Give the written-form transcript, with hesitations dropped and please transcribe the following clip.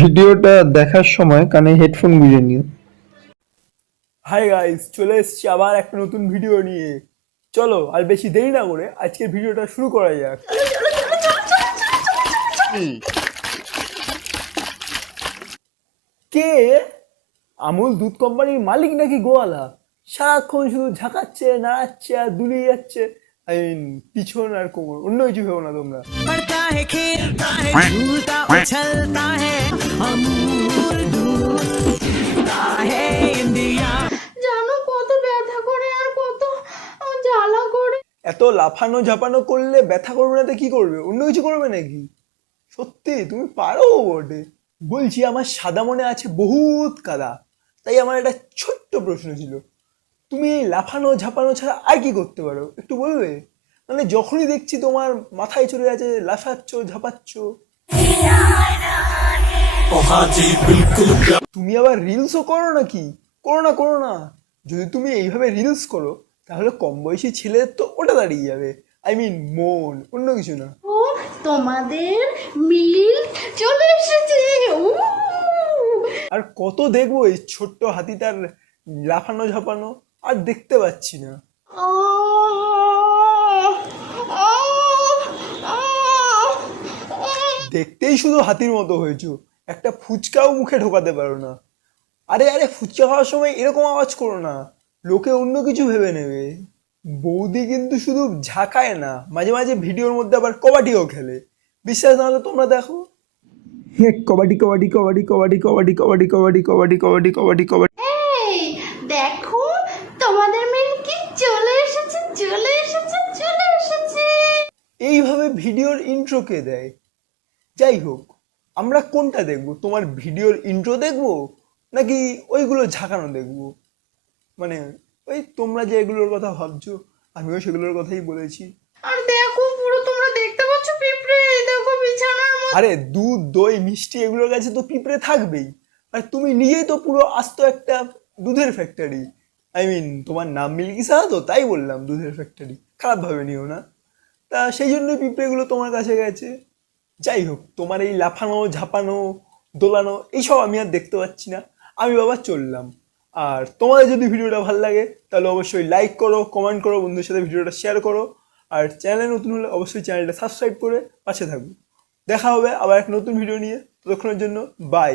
ভিডিওটা দেখার সময় কানে হেডফোন গুঁজে নিও। হাই গাইস, চলে এসেছি আবার একটা নতুন ভিডিও নিয়ে। চলো আর বেশি দেরি না করে আজকের ভিডিওটা শুরু করা যাক। কে? আমুল দুধ কোম্পানির মালিক নাকি গোয়ালা? সারাক্ষণ শুধু ঝাঁকাচ্ছে, নাড়াচ্ছে আর দুলিয়ে যাচ্ছে। আই মিন পিছন আর কোমর, অন্য কিছু ভেবো না তোমরা। पड़ता है खेलता है झूलता उछलता है अमूल दूध जीतता है इंडिया। জানো কত ব্যথা করে আর কত জ্বালা করে। এত লাফানো ঝাপানো করলে ব্যথা করবে না তো কি করবে? অন্য কিছু করবে নাকি? সত্যি তুমি পারো বটে। বলছি, আমার সাদা মনে আছে বহুত কাদা। তাই আমার একটা ছোট্ট প্রশ্ন ছিল, তুমি এই লাফানো ঝাপানো ছাড়া আর কি করতে পারো একটু বলবে? মানে যখনই দেখছি তোমার মাথায় চলে আছে লাফাচ্ছ ঝাপাচ্ছ। তুমি আবার রিলসও করো নাকি? করো না করো না। যদি তুমি এইভাবে রিলস করো তাহলে কম বয়সী ছেলেদের তো ওটা দাঁড়িয়ে যাবে। আই মিন মন, অন্য কিছু না। ও তোমাদের মিল চলে এসেছে। আর কত দেখবো এই ছোট্ট হাতিটার লাফানো ঝাপানো? আর দেখতে পাচ্ছি না। দেখতেই শুধু হাতির মতো হয়েছো, একটা ফুচকাও মুখে ঢোকাতে পারো না। আরে আরে, ফুচকা খাওয়ার সময় এরকম আওয়াজ করো না, লোকে অন্য কিছু ভেবে নেবে। বৌদি কিন্তু শুধু ঝাঁকায় না, মাঝে মাঝে ভিডিওর মধ্যে আবার কবাডিও খেলে। বিশ্বাস না হলে তোমরা দেখো। হে কবাডি কবাডি কবাডি কবাডি কবাডি কবাডি কবাডি কবাডি কবাডি কবাডি কবাডি। এই দেখো তোমাদের মিল কি চলে এসেছে চলে এসেছে চলে এসেছে। এইভাবে ভিডিওর ইন্ট্রো কে দেয়? যাই হোক, আমরা কোনটা দেখবো? তোমার ভিডিওর ইন্ট্রো দেখবো নাকি ওইগুলো ঝাঁকানো দেখবো? মানে ওই তোমরা যে এগুলোর কথা ভাবছো, আমিও সেগুলোর কথাই বলেছি। আর দেখো পুরো তোমরা দেখতে পাচ্ছ পিঁপড়ে, দেখো বিছানার মধ্যে। আরে দুধ দই মিষ্টি এগুলোর কাছে তো পিঁপড়ে থাকবেই। আর তুমি নিজেই তো পুরো আস্ত একটা দুধের ফ্যাক্টরি। আই মিন তোমার নাম মিল্কি সাহা, তো তাই বললাম দুধের ফ্যাক্টরি, খারাপভাবে নিও না। তা সেই জন্যই পিঁপড়েগুলো তোমার কাছে গেছে। যাই হোক, তোমার এই লাফানো ঝাপানো দোলানো এইসব আমি আর দেখতে পাচ্ছি না। আমি বাবা চললাম। আর তোমাদের যদি ভিডিওটা ভালো লাগে তাহলে অবশ্যই লাইক করো, কমেন্ট করো, বন্ধুদের সাথে ভিডিওটা শেয়ার করো। আর চ্যানেলে নতুন হলে অবশ্যই চ্যানেলটা সাবস্ক্রাইব করে পাশে থাকো। দেখা হবে আবার এক নতুন ভিডিও নিয়ে। ততক্ষণের জন্য বাই।